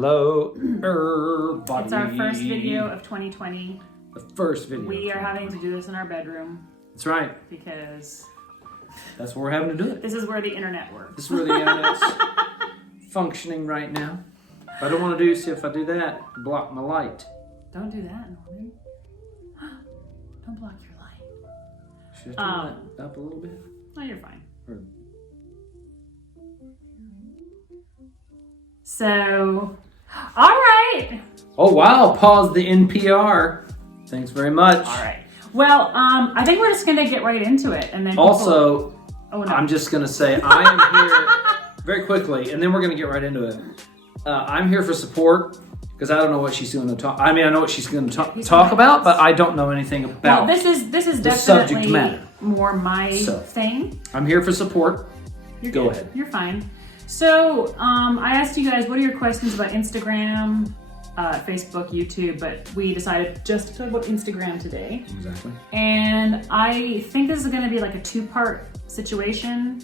Hello, everybody. It's our first video of 2020. The first video. We are having to do this in our bedroom. That's right. Because that's where we're having to do it. This is where the internet works. This is where the internet's functioning right now. What I don't want to do, see if I do that, block my light. Don't do that, Norman. Don't block your light. Should I turn that up a little bit? No, you're fine. Or... So, all right. Oh wow! Pause the NPR. Thanks very much. All right. Well, I think we're just gonna get right into it, and then also, oh, no. I'm just gonna say I am here very quickly, and then we're gonna get right into it. I'm here for support because I don't know what she's going to talk. I mean, I know what she's going to talk about, but I don't know anything about. Well, this is the subject matter. More my thing. I'm here for support. Go ahead. You're fine. So, I asked you guys, what are your questions about Instagram, Facebook, YouTube, but we decided just to talk about Instagram today. Exactly. And I think this is going to be like a two-part situation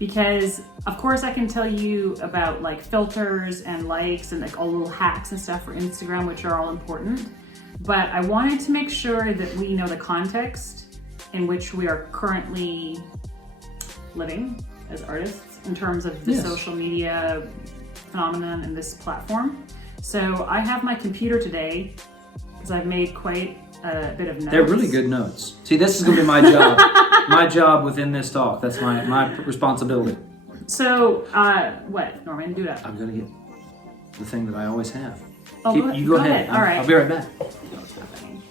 because, of course, I can tell you about like filters and likes and like all little hacks and stuff for Instagram, which are all important. But I wanted to make sure that we know the context in which we are currently living as artists in terms of the social media phenomenon and this platform. So I have my computer today because I've made quite a bit of notes. They're really good notes. See, this is going to be my job. My job within this talk. That's my responsibility. So, what, Norman? Do that. I'm going to get the thing that I always have. Oh, you go ahead. All right. I'll be right back. I don't know what's happening.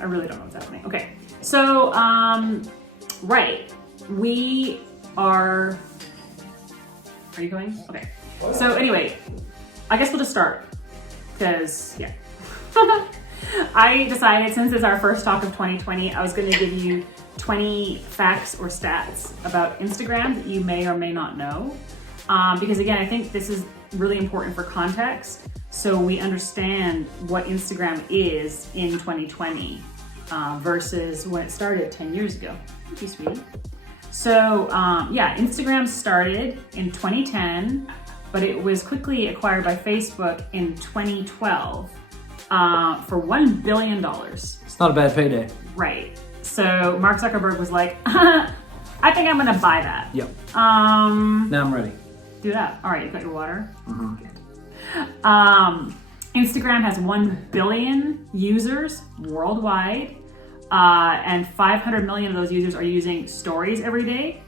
I really don't know what's happening. Okay. So, right. We are... Are you going? Okay. So anyway, I guess we'll just start. Because, yeah. I decided, since it's our first talk of 2020, I was going to give you 20 facts or stats about Instagram that you may or may not know. Because again, I think this is really important for context, so we understand what Instagram is in 2020 versus when it started 10 years ago. Thank you, sweetie. So yeah, Instagram started in 2010, but it was quickly acquired by Facebook in 2012 for $1 billion. It's not a bad payday. Right. So Mark Zuckerberg was like, I think I'm gonna buy that. Yep. Now I'm ready. Do that. All right, you got your water? Mm-hmm. Good. Instagram has 1 billion users worldwide. And 500 million of those users are using stories every day.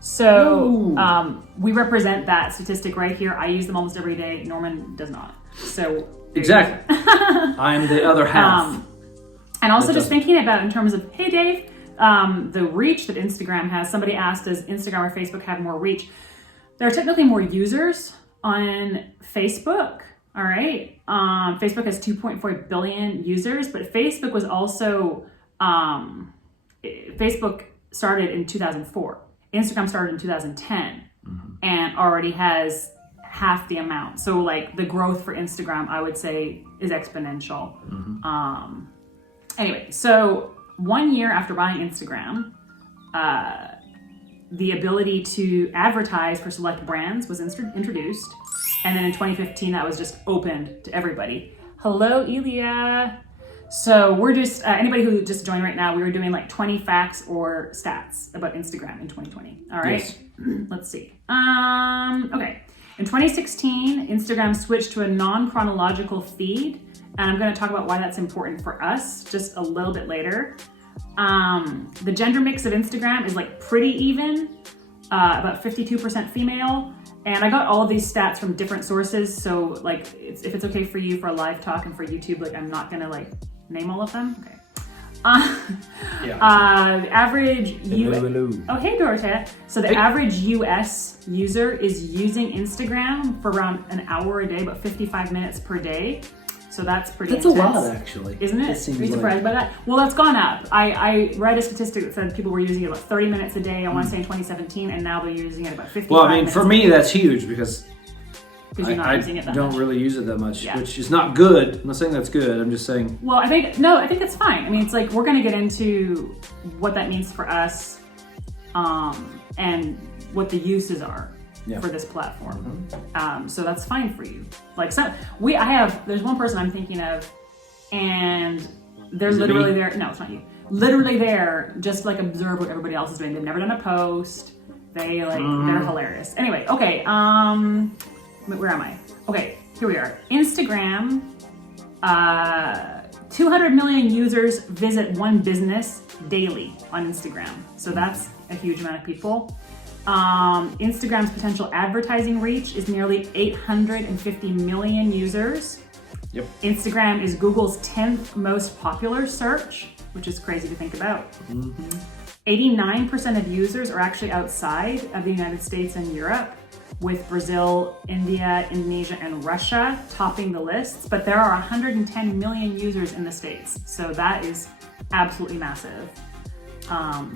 So we represent that statistic right here. I use them almost every day. Norman does not. So exactly. I am the other half. And also just thinking about in terms of, hey Dave, the reach that Instagram has. Somebody asked, does Instagram or Facebook have more reach? There are technically more users on Facebook. All right. Facebook has 2.4 billion users, but Facebook was also... Facebook started in 2004. Instagram started in 2010 and already has half the amount. So like the growth for Instagram, I would say, is exponential. Anyway, so 1 year after buying Instagram, the ability to advertise for select brands was introduced. And then in 2015, that was just opened to everybody. Hello, Italia. So we're just, anybody who just joined right now, we were doing like 20 facts or stats about Instagram in 2020. All right, yes. Let's see. Okay, in 2016, Instagram switched to a non-chronological feed, and I'm gonna talk about why that's important for us just a little bit later. The gender mix of Instagram is like pretty even, about 52% female. And I got all of these stats from different sources. So like, if it's okay for you for a live talk and for YouTube, like I'm not gonna like name all of them. Okay. Average hello. Oh, hey Dorothea. So the average US user is using Instagram for around an hour a day, about 55 minutes per day. So that's pretty intense. That's a lot, actually. Isn't it? Are you surprised by that? Well, that's gone up. I read a statistic that said people were using it about 30 minutes a day, I want to say in 2017, and now they're using it about 55 minutes. Well, I mean, for me, that's huge because you're not using it that don't much. really use it that much, which is not good. I'm not saying that's good. I'm just saying. Well, I think that's fine. I mean, it's like we're going to get into what that means for us and what the uses are. for this platform. So that's fine for you. Like there's one person I'm thinking of, and they're literally there. No, it's not you. Literally there, just like observe what everybody else is doing. They've never done a post. They're hilarious. Anyway, okay. Where am I? Okay, here we are. Instagram. 200 million users visit one business daily on Instagram. So that's a huge amount of people. Instagram's potential advertising reach is nearly 850 million users. Yep. Instagram is Google's 10th most popular search, which is crazy to think about. 89% of users are actually outside of the United States and Europe, with Brazil, India, Indonesia, and Russia topping the lists. But there are 110 million users in the States. So that is absolutely massive.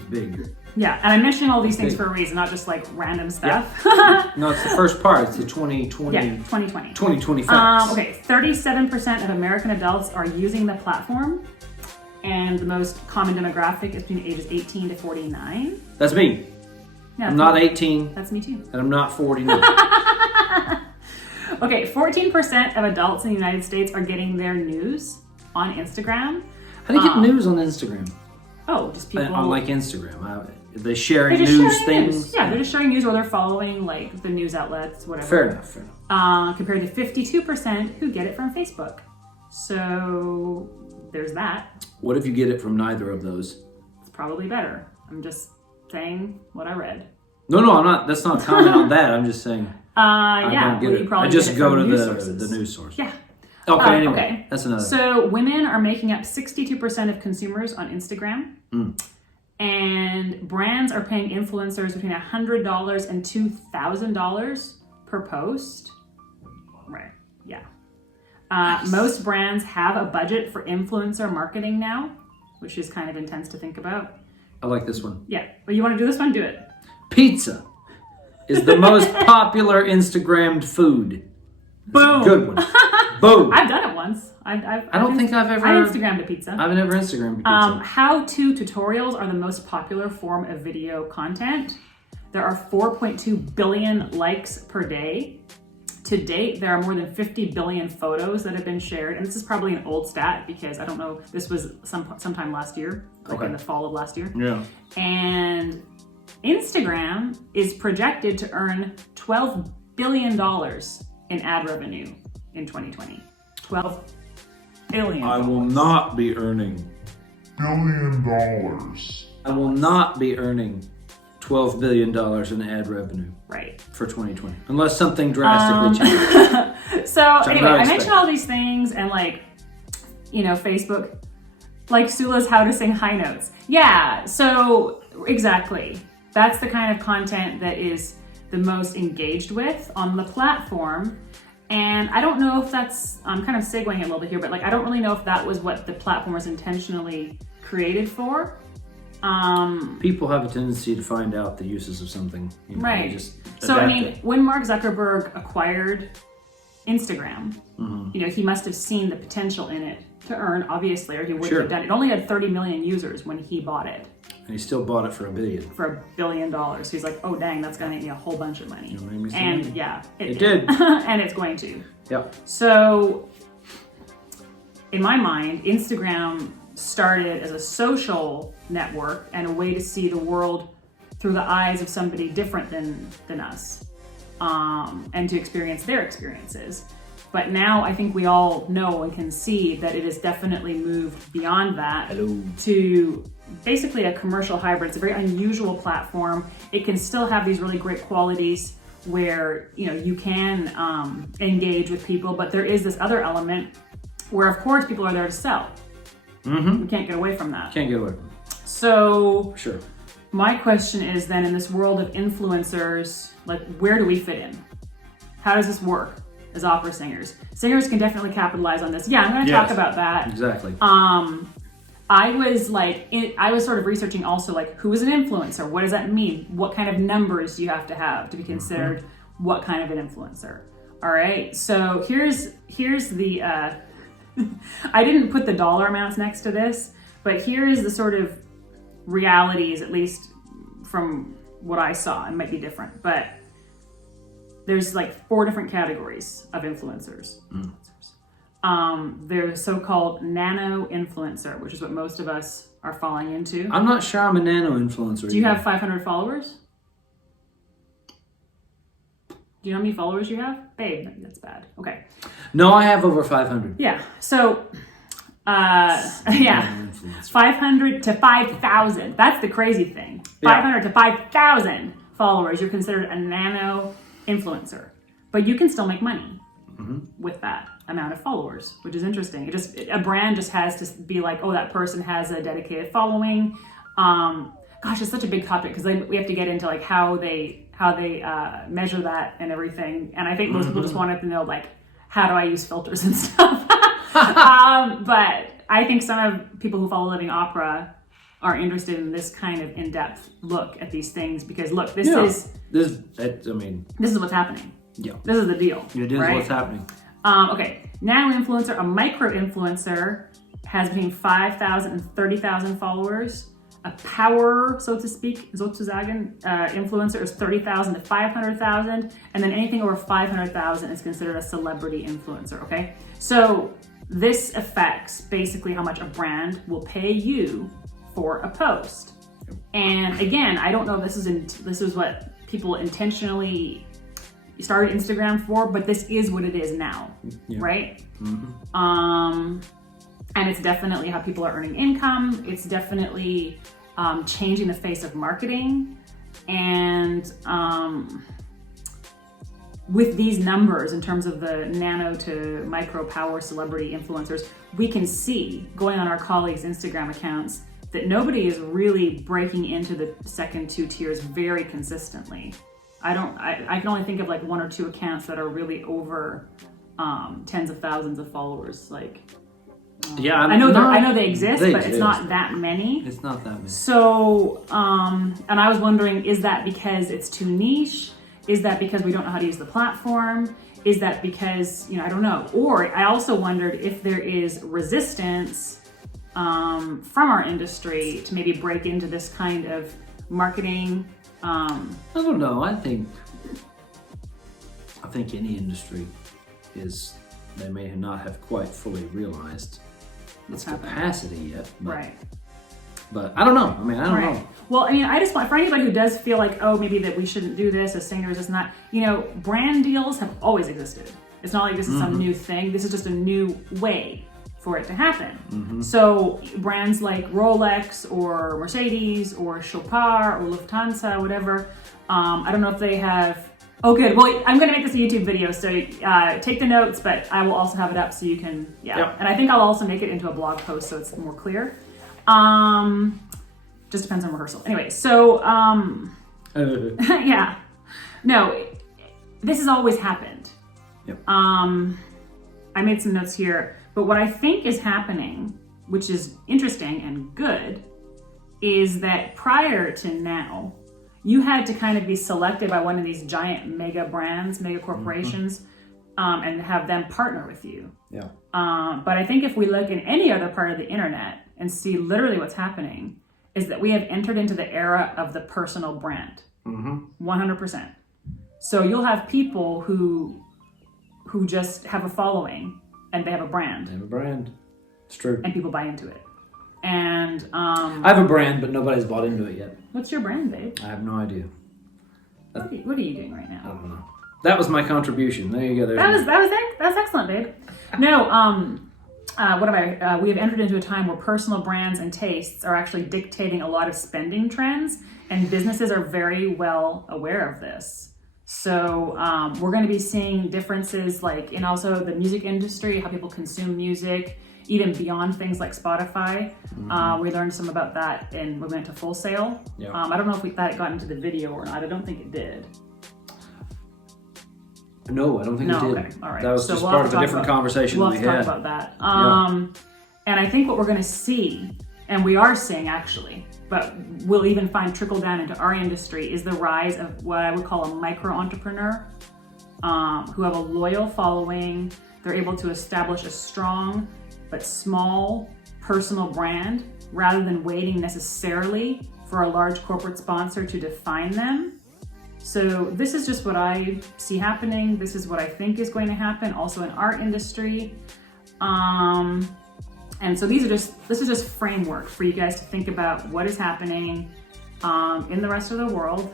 Big. Yeah, and I'm mentioning all these things for a reason, not just like random stuff. Yeah. No, it's the first part. It's the 2020. Yeah, 2020. 2020 facts. Okay, 37% of American adults are using the platform, and the most common demographic is between ages 18 to 49. That's me. Yeah, I'm not 18. That's me too. And I'm not 49. Okay, 14% of adults in the United States are getting their news on Instagram. How do you get news on Instagram? Oh, just people. On like Instagram. They're sharing They're just news sharing things. News. Yeah, they're just sharing news, or they're following like the news outlets, whatever. Fair enough. Compared to 52% who get it from Facebook. So there's that. What if you get it from neither of those? It's probably better. I'm just saying what I read. No, I'm not. That's not a comment on that. I'm just saying. Yeah, well, you probably I just get it go from to news the news source. Yeah. Okay, anyway. Okay. That's another. So women are making up 62% of consumers on Instagram. And brands are paying influencers between $100 and $2,000 per post. Right. Yeah. Nice. Most brands have a budget for influencer marketing now, which is kind of intense to think about. I like this one. Yeah. But you want to do this one? Do it. Pizza is the most popular Instagrammed food. Boom. Good one. Boom. I've done it once. I don't think I've ever. I Instagrammed a pizza. I've never Instagrammed a pizza. How-to tutorials are the most popular form of video content. There are 4.2 billion likes per day. To date, there are more than 50 billion photos that have been shared. And this is probably an old stat because I don't know, this was sometime last year, like in the fall of last year. Yeah. And Instagram is projected to earn $12 billion in ad revenue in 2020. $12 billion. I will not be earning $1 billion. I will not be earning $12 billion in ad revenue. Right. For 2020. Unless something drastically changes. So anyway, I mentioned all these things and like, Facebook, like Soula's how to sing high notes. Yeah, so exactly. That's the kind of content that is the most engaged with on the platform. And I don't know if that's, I'm kind of segueing a little bit here, but like, I don't really know if that was what the platform was intentionally created for. People have a tendency to find out the uses of something. Right. So, I mean, when Mark Zuckerberg acquired Instagram, he must have seen the potential in it to earn, obviously, or he wouldn't have done it. It only had 30 million users when he bought it. And he still bought it for $1 billion. For $1 billion. He's like, oh, dang, that's going to make me a whole bunch of money. And yeah, it did. And it's going to. Yep. So, in my mind, Instagram started as a social network and a way to see the world through the eyes of somebody different than us, and to experience their experiences. But now I think we all know and can see that it has definitely moved beyond that to basically a commercial hybrid. It's a very unusual platform. It can still have these really great qualities where you can engage with people, but there is this other element where, of course, people are there to sell. We can't get away from that. Can't get away from it. So, sure. My question is then, in this world of influencers, like, where do we fit in? How does this work as opera singers? Singers can definitely capitalize on this. Yeah, I'm going to talk about that. Exactly. I was sort of researching also, like, who is an influencer? What does that mean? What kind of numbers do you have to be considered what kind of an influencer? All right. So here's the, I didn't put the dollar amounts next to this, but here is the sort of realities, at least from what I saw. It might be different, but there's like 4 different categories of influencers. There's so-called nano influencer, which is what most of us are falling into. I'm not sure I'm a nano influencer. Do you have 500 followers? Do you know how many followers you have? Babe, that's bad. Okay. No, I have over 500. Yeah. So, 500 to 5,000. That's the crazy thing. 500 to 5,000 followers, you're considered a nano influencer. But you can still make money with that amount of followers, which is interesting. A brand just has to be like, oh, that person has a dedicated following. Gosh, it's such a big topic because then we have to get into like how they measure that and everything. And I think most people just wanted to know like, how do I use filters and stuff? But I think some of people who follow Living Opera are interested in this kind of in-depth look at these things because look, this is what's happening. Yeah. This is the deal. It is right? what's happening. Okay. Nano influencer, a micro influencer has between 5,000 and 30,000 followers. A power, so to speak, sozusagen, influencer is 30,000 to 500,000. And then anything over 500,000 is considered a celebrity influencer, okay? So this affects basically how much a brand will pay you for a post. And again, I don't know if this is what people intentionally started Instagram for, but this is what it is now, right? And it's definitely how people are earning income. It's definitely changing the face of marketing. And with these numbers, in terms of the nano to micro power celebrity influencers, we can see, going on our colleagues' Instagram accounts, that nobody is really breaking into the second 2 tiers very consistently. I can only think of like 1 or 2 accounts that are really over tens of thousands of followers. Like, I know they exist, but it's not that many. It's not that many. So, and I was wondering, is that because it's too niche? Is that because we don't know how to use the platform? Is that because, I don't know. Or I also wondered if there is resistance from our industry to maybe break into this kind of marketing. I don't know. I think any industry they may not have quite fully realized its capacity yet. But I don't know. I don't know. Well, I just want, for anybody who does feel like, oh, maybe that we shouldn't do this as singers, it's not, brand deals have always existed. It's not like this is some new thing. This is just a new way for it to happen. So brands like Rolex or Mercedes or Chopard or Lufthansa, whatever, I don't know if they have, oh good, well, I'm gonna make this a YouTube video, so take the notes, but I will also have it up so you can, and I think I'll also make it into a blog post so it's more clear. Just depends on rehearsal. Anyway, so, yeah, no, this has always happened. I made some notes here, but what I think is happening, which is interesting and good, is that prior to now, you had to kind of be selected by one of these giant mega brands, mega corporations, and have them partner with you. But I think if we look in any other part of the internet and see literally what's happening, is that we have entered into the era of the personal brand. 100%. So you'll have people who just have a following and they have a brand. They have a brand. It's true. And people buy into it. And I have a brand, but nobody's bought into it yet. What's your brand, babe? I have no idea. What are you doing right now? I don't know. That was my contribution. There you go. That was excellent, babe. No, we have entered into a time where personal brands and tastes are actually dictating a lot of spending trends, and businesses are very well aware of this. So we're going to be seeing differences like in also the music industry, how people consume music, even beyond things like Spotify. We learned some about that when we went to Full Sail. I don't know if that got into the video or not. I don't think it did. No, I don't think it did. Okay. All right. That was just part of a different conversation we'll we have to had. talk about that. And I think what we're going to see, and we are seeing actually, but we'll even find trickle down into our industry, is the rise of what I would call a micro entrepreneur who have a loyal following. They're able to establish a strong but small personal brand rather than waiting necessarily for a large corporate sponsor to define them. So this is just what I see happening. This is what I think is going to happen also in our industry. And so this is just framework for you guys to think about what is happening in the rest of the world,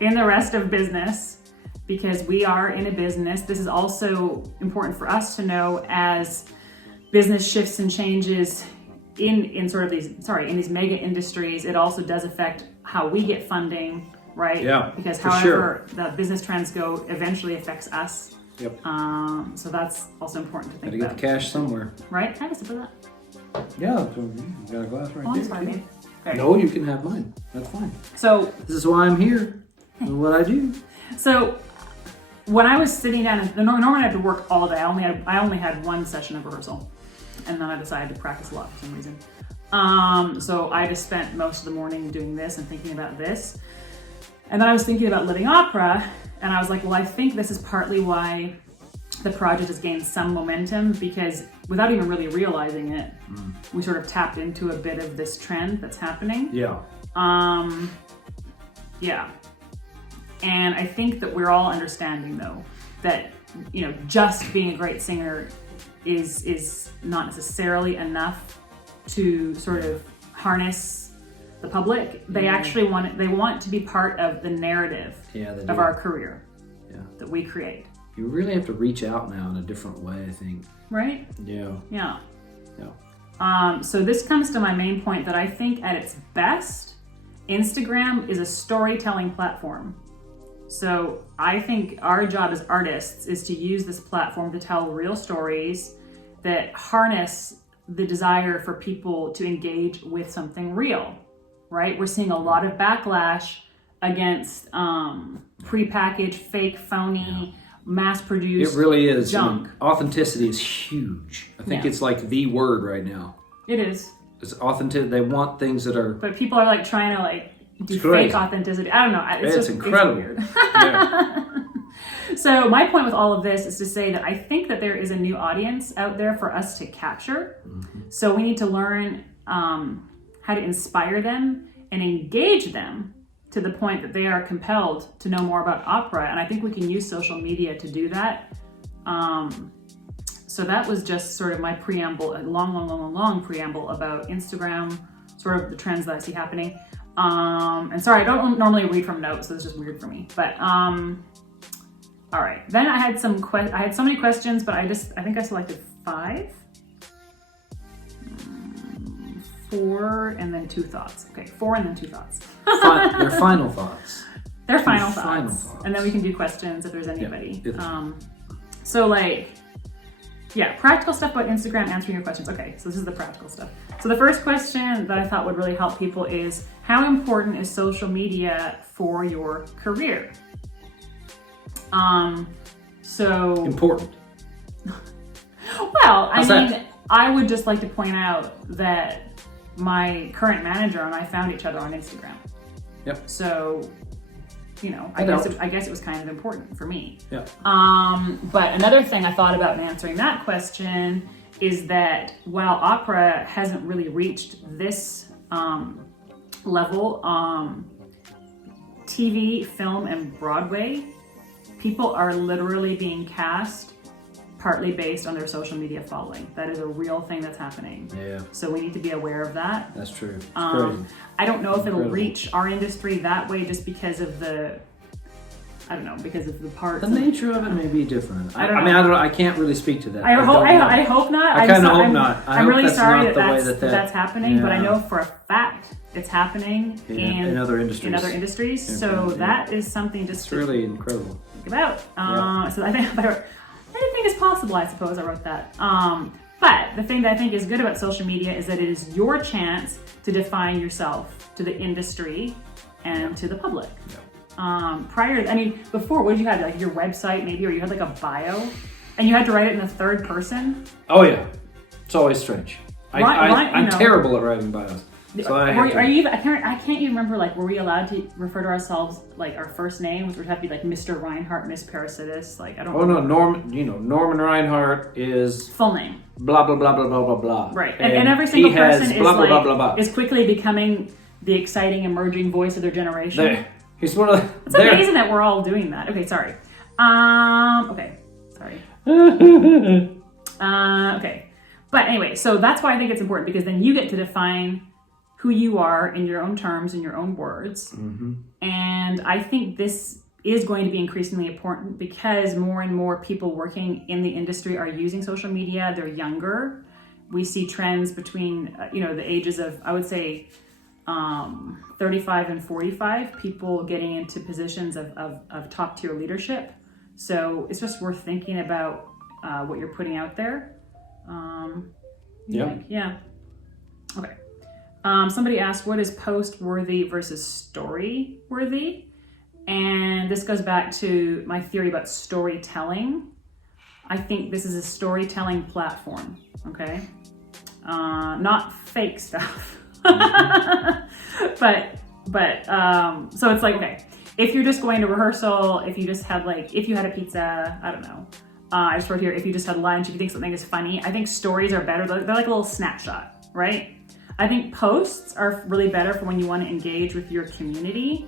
in the rest of business, because we are in a business. This is also important for us to know as business shifts and changes in sort of in these mega industries. It also does affect how we get funding, right? Yeah, because for however the business trends go eventually affects us. Yep. So that's also important to think Gotta about. get the cash somewhere. Right? Can I have a sip of that? Yeah, you got a glass right Oh, there. I'm sorry, babe. Okay. No, you can have mine. That's fine. So This is why I'm here and what I do. So when I was sitting down, normally I had to work all day. I only had one session of rehearsal, and then I decided to practice a lot for some reason. So I just spent most of the morning doing this and thinking about this. And then I was thinking about Living Opera, and I was like, well, I think this is partly why the project has gained some momentum, because without even really realizing it, we sort of tapped into a bit of this trend that's happening. Yeah. Yeah. And I think that we're all understanding, though, that, just being a great singer is not necessarily enough to sort of harness the public. They actually want to be part of the narrative of our career that we create. You really have to reach out now in a different way, I think. Right? Yeah. Yeah. Yeah. So this comes to my main point that I think at its best, Instagram is a storytelling platform. So I think our job as artists is to use this platform to tell real stories that harness the desire for people to engage with something real, right? We're seeing a lot of backlash against prepackaged, fake, phony, mass-produced It really is. junk. Authenticity is huge. I think Yeah. it's like the word right now. It is. It's authentic. They want things that are. But people are like trying to do It's crazy. fake authenticity. I don't know. It's incredible. It's weird. Yeah. So my point with all of this is to say that I think that there is a new audience out there for us to capture. So we need to learn how to inspire them and engage them to the point that they are compelled to know more about opera. And I think we can use social media to do that. So that was just sort of my preamble, a long preamble about Instagram, sort of the trends that I see happening. And sorry, I don't normally read from notes, so it's just weird for me. But all right. Then I had I had so many questions, but I think I selected 5, 4, and then 2 thoughts. Okay, 4 and then 2 thoughts. Their final thoughts. They're final Final thoughts. thoughts. And then we can do questions if there's anybody. Yeah. So practical stuff about Instagram, answering your questions. Okay, so this is the practical stuff. So the first question that I thought would really help people is, how important is social media for your career? So Important. well, How's that? I would just like to point out that my current manager and I found each other on Instagram. Yep. So, I guess it was kind of important for me. Yeah. But another thing I thought about in answering that question is that while opera hasn't really reached this level, TV, film, and Broadway, people are literally being cast partly based on their social media following. That is a real thing that's happening. Yeah. So we need to be aware of that. That's true. It's crazy. I don't know if it'll Incredible. reach our industry that way just because of the parts. The nature of it may be different. I don't know. I can't really speak to that. I hope not. I kind of hope not. I I'm hope really that's sorry not that the way that's happening, but I Yeah. know for a fact it's happening in other industries. So Yeah. that is something just It's to really incredible. think about. Yeah. So I think anything is possible, I suppose. I wrote that. But the thing that I think is good about social media is that it is your chance to define yourself to the industry and to the public. Yeah. Before, what did you have? Like your website maybe, or you had like a bio and you had to write it in the third person? Oh yeah. It's always strange. I'm you know. terrible at writing bios. So I can't even remember, were we allowed to refer to ourselves like our first name, which would have to be like Mr. Reinhardt, Miss Parasitis? I don't know. Oh no, Norman Reinhardt is Full name. blah blah blah blah blah blah blah. Right. And every single person blah, blah, blah, blah, blah. is quickly becoming the exciting emerging voice of their generation. He's one of the... It's amazing that we're all doing that. Okay, sorry. Okay, sorry. Okay. But anyway, so that's why I think it's important, because then you get to define who you are in your own terms, in your own words. Mm-hmm. And I think this is going to be increasingly important because more and more people working in the industry are using social media. They're younger. We see trends between, the ages of, I would say, 35 and 45, people getting into positions of top tier leadership. So it's just worth thinking about what you're putting out there. Yeah. Okay. Somebody asked, what is post worthy versus story worthy? And this goes back to my theory about storytelling. I think this is a storytelling platform, okay? Not fake stuff. but so it's like, okay, if you're just going to rehearsal, if you just had if you had a pizza, I don't know. I just wrote here, if you just had lunch, if you think something is funny, I think stories are better. They're like a little snapshot, right? I think posts are really better for when you want to engage with your community,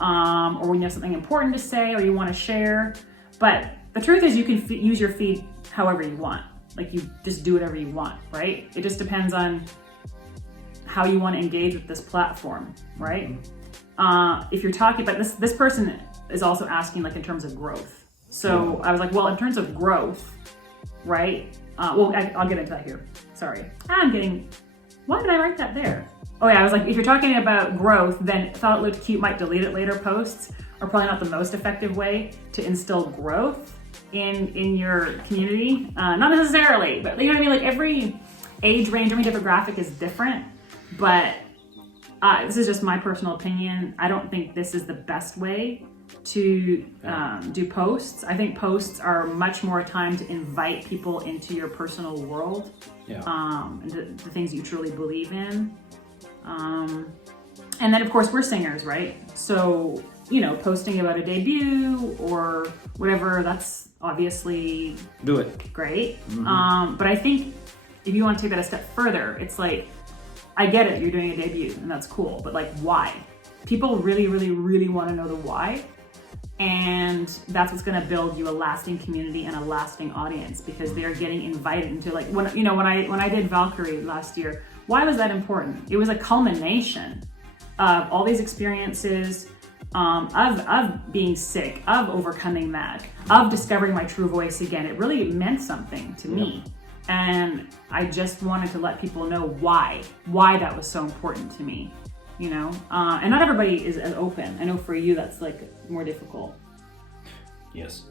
or when you have something important to say or you want to share. But the truth is you can use your feed however you want. Like you just do whatever you want, right? It just depends on how you want to engage with this platform, right? If you're talking about this person is also asking in terms of growth. So I was like, well, in terms of growth, right? I'll get into that here. Sorry. Why did I write that there? Oh yeah, I was like, if you're talking about growth, then thought it looked cute, might delete it later posts are probably not the most effective way to instill growth in your community. Not necessarily, but you know what I mean? Every age range, every demographic is different, but this is just my personal opinion. I don't think this is the best way to do posts. I think posts are much more a time to invite people into your personal world, and the things you truly believe in. And then of course we're singers, right? So, posting about a debut or whatever, that's obviously do it. Great. Mm-hmm. But I think if you want to take that a step further, it's I get it, you're doing a debut and that's cool, but why? People really, really, really want to know the why. And that's what's going to build you a lasting community and a lasting audience, because they're getting invited into when I did Valkyrie last year, why was that important? It was a culmination of all these experiences, of being sick, of overcoming that, of discovering my true voice again. It really meant something to me. And I just wanted to let people know why that was so important to me. And not everybody is as open. I know for you that's more difficult. Yes.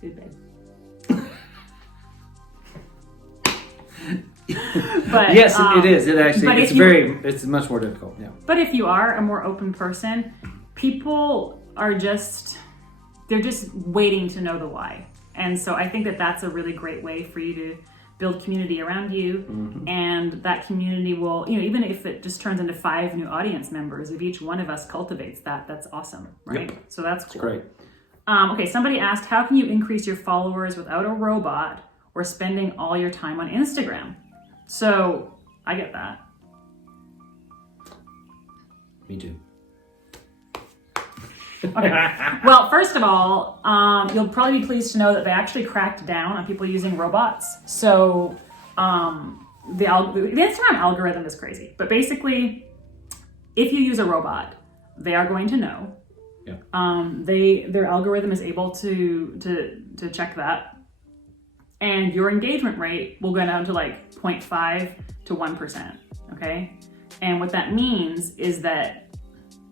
Good babe. But yes, it is. It actually it's much more difficult. Yeah. But if you are a more open person, people are they're just waiting to know the why. And so I think that that's a really great way for you to build community around you. Mm-hmm. And that community will, even if it just turns into 5 new audience members, if each one of us cultivates that's awesome, right? Yep. So that's cool. Great. Okay, somebody asked, how can you increase your followers without a robot or spending all your time on Instagram? So I get that. Me too. Okay. Well, first of all, you'll probably be pleased to know that they actually cracked down on people using robots. So the Instagram algorithm is crazy. But basically, if you use a robot, they are going to know. Yeah. Their algorithm is able to check that. And your engagement rate will go down to 0.5 to 1%. Okay? And what that means is that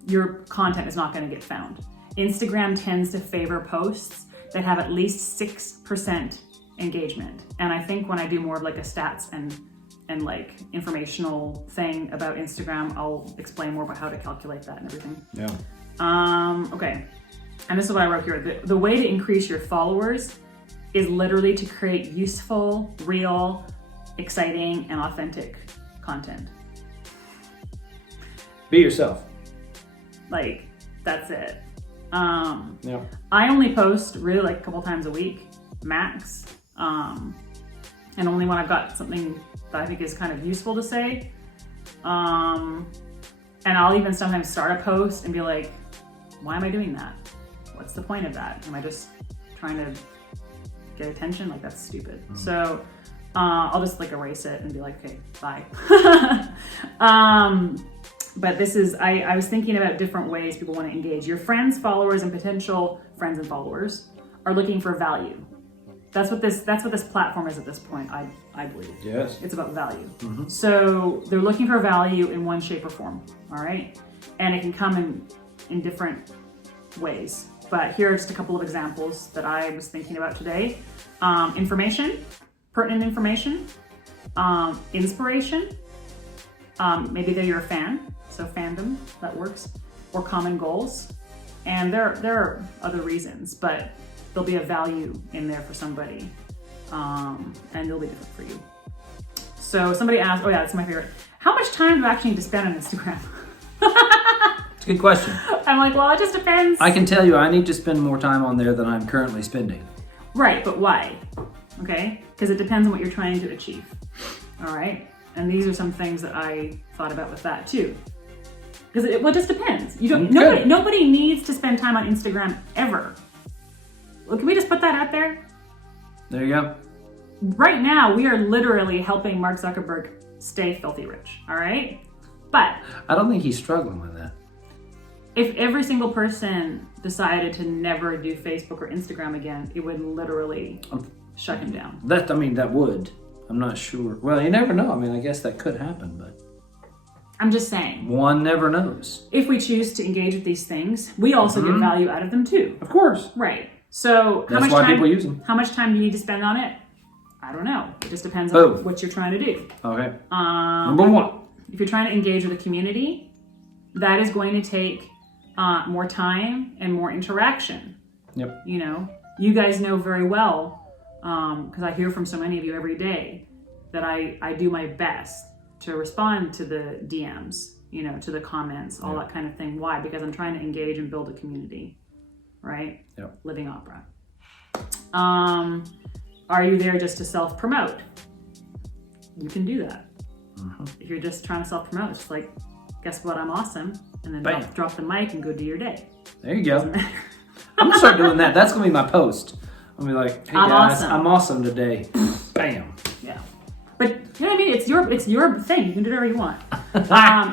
your content is not going to get found. Instagram tends to favor posts that have at least 6% engagement. And I think when I do more of a stats and informational thing about Instagram, I'll explain more about how to calculate that and everything. Yeah. Okay. And this is what I wrote here. The way to increase your followers is literally to create useful, real, exciting, and authentic content. Be yourself. That's it. Yeah. I only post really a couple times a week, max. And only when I've got something that I think is kind of useful to say. And I'll even sometimes start a post and be like, why am I doing that? What's the point of that? Am I just trying to get attention? Like, that's stupid. So I'll just like erase it and be like, okay, bye. But this is, I was thinking about different ways people want to engage. Your friends, followers, and potential friends and followers are looking for value. That's what this platform is at this point, I believe. Yes. It's about value. So they're looking for value in one shape or form, all right? And it can come in different ways. But here are just a couple of examples that I was thinking about today. Information, pertinent information, inspiration, maybe you're a fan, so fandom, that works, or common goals. And there are other reasons, but there'll be a value in there for somebody, and it'll be different for you. So somebody asked, oh yeah, that's my favorite. How much time do I actually need to spend on Instagram? It's a good question. I'm like, well, it just depends. I can tell you I need to spend more time on there than I'm currently spending. Right, but why? Okay, because it depends on what you're trying to achieve. All right, and these are some things that I thought about with that too. Because it just depends. You don't. Nobody needs to spend time on Instagram ever. Well, can we just put that out there? There you go. Right now, we are literally helping Mark Zuckerberg stay filthy rich. All right, but I don't think he's struggling with that. If every single person decided to never do Facebook or Instagram again, it would literally shut him down. That would. I'm not sure. Well, you never know. I mean, I guess that could happen, but I'm just saying. One never knows. If we choose to engage with these things, we also get value out of them too. Of course. Right. So that's why people use them. How much time do you need to spend on it? I don't know. It just depends on what you're trying to do. Okay. Number one. If you're trying to engage with a community, that is going to take more time and more interaction. Yep. You know, you guys know very well, because I hear from so many of you every day, that I do my best to respond to the DMs, you know, to the comments, all that kind of thing. Why? Because I'm trying to engage and build a community, right? Yep. Living opera. Are you there just to self-promote? You can do that. If you're just trying to self-promote, it's just like, guess what, I'm awesome. And then drop the mic and go do your day. There you go. I'm gonna start doing that. That's gonna be my post. I'm gonna be like, hey guys, I'm awesome today. Bam. Yeah. But you know what I mean? It's your thing. You can do whatever you want.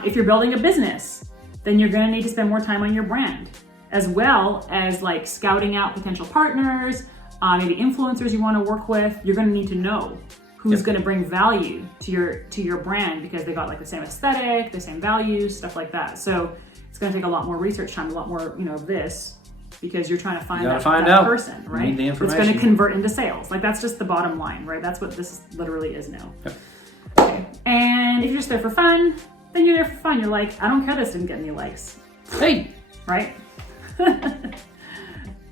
If you're building a business, then you're gonna need to spend more time on your brand, as well as like scouting out potential partners, maybe influencers you want to work with. You're gonna need to know who's going to bring value to your brand, because they got like the same aesthetic, the same values, stuff like that. So it's going to take a lot more research time, a lot more, you know, of this, because you're trying to find that person, right? You need the information. It's going to convert into sales. Like, that's just the bottom line, right? That's what this literally is now. Yep. Okay. And if you're just there for fun, then you're there for fun. You're like, I don't care this didn't get any likes. Hey. Right?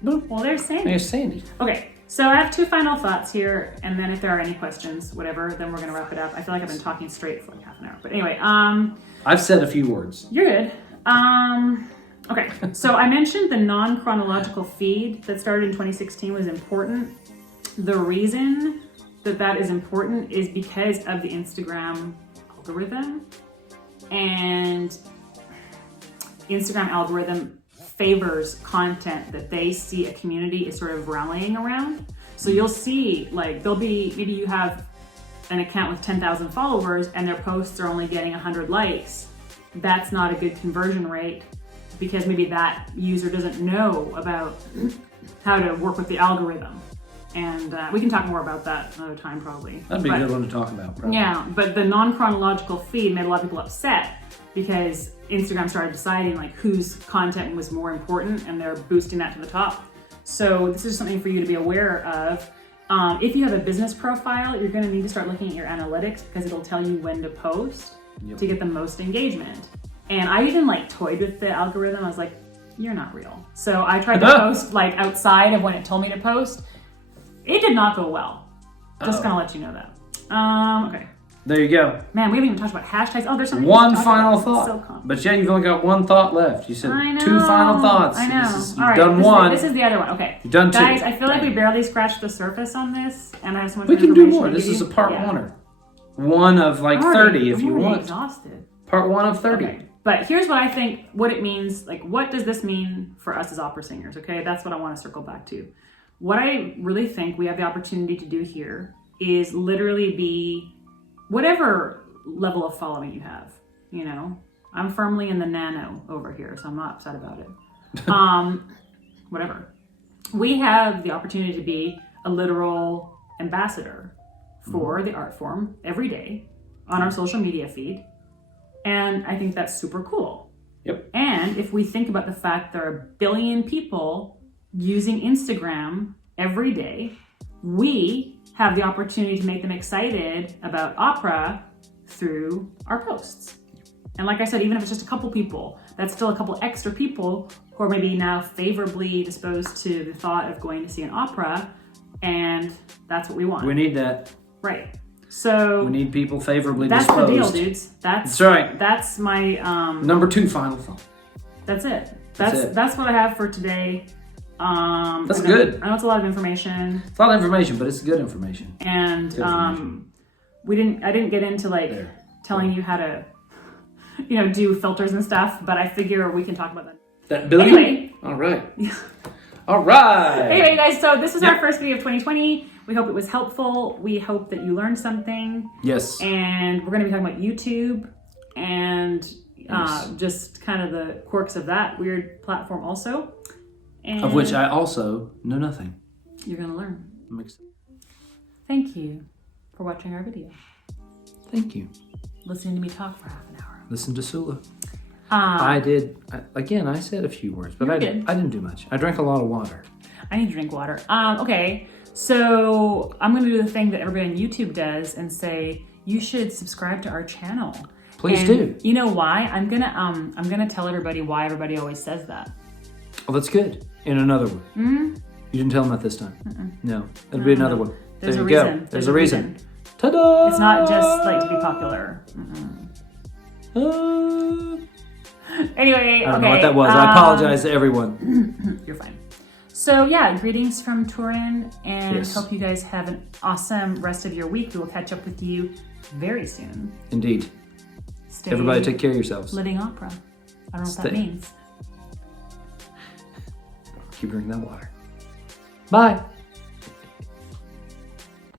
Well, there's Sandy. There's Sandy. Okay. So I have two final thoughts here, and then if there are any questions, whatever, then we're going to wrap it up. I feel like I've been talking straight for like half an hour. But anyway, I've said a few words. You're good. Okay, so I mentioned the non-chronological feed that started in 2016 was important. The reason that is important is because of the Instagram algorithm. And Instagram algorithm favors content that they see a community is sort of rallying around. So you'll see, like, maybe you have an account with 10,000 followers and their posts are only getting 100 likes. That's not a good conversion rate, because maybe that user doesn't know about how to work with the algorithm. And we can talk more about that another time, probably. That'd be a good one to talk about, probably. Yeah, but the non-chronological feed made a lot of people upset, because Instagram started deciding like whose content was more important, and they're boosting that to the top. So this is something for you to be aware of. If you have a business profile, you're going to need to start looking at your analytics, because it'll tell you when to post to get the most engagement. And I even like toyed with the algorithm. I was like, you're not real. So I tried to post like outside of when it told me to post. It did not go well. Just gonna let you know that. Okay. There you go. Man, we haven't even talked about hashtags. Oh, there's something. One final thought. But yeah, you've only got one thought left. You said two final thoughts. I know. You've done one. This is the other one. Okay. You've done two. Guys, I feel like we barely scratched the surface on this, and I have so much. We can do more. This is a part one of like 30 if you want. Exhausted. Part one of 30. Okay. But here's what I think, what it means, like what does this mean for us as opera singers, okay? That's what I want to circle back to. What I really think we have the opportunity to do here is literally be whatever level of following you have, you know? I'm firmly in the nano over here, so I'm not upset about it. Whatever. We have the opportunity to be a literal ambassador for the art form every day on our social media feed. And I think that's super cool. Yep. And if we think about the fact there are 1 billion people using Instagram every day, we have the opportunity to make them excited about opera through our posts. And like I said, even if it's just a couple people, that's still a couple extra people who are maybe now favorably disposed to the thought of going to see an opera, and that's what we want. We need that. Right. So we need people favorably that's disposed. That's the deal, dudes. That's right. That's my number 2 final thought. That's it. That's what I have for today. That's good. I know it's a lot of information. It's a lot of information, but it's good information. And good information. I didn't get into telling you how to do filters and stuff, but I figure we can talk about that. That billion? Anyway. All right. All right. Anyway, guys, so this is our first video of 2020. We hope it was helpful. We hope that you learned something. Yes. And we're going to be talking about YouTube and just kind of the quirks of that weird platform also. And of which I also know nothing. You're going to learn. Thank you for watching our video. Thank you. Listening to me talk for half an hour. Listen to Soula. I said a few words, but I didn't do much. I drank a lot of water. I need to drink water. Okay, so I'm going to do the thing that everybody on YouTube does and say, you should subscribe to our channel. Please do. You know why? I'm gonna tell everybody why everybody always says that. Oh, that's good. In another one. Mm-hmm. You didn't tell them that this time. No, it'll be another one. There's there a you reason. go. There's a reason. Ta-da! It's not just like to be popular. Anyway, I don't know what that was. I apologize to everyone. You're fine. So yeah, greetings from Turin, and hope you guys have an awesome rest of your week. We will catch up with you very soon. Indeed. Everybody take care of yourselves. Living opera. I don't know what that means. Keep drinking that water. Bye.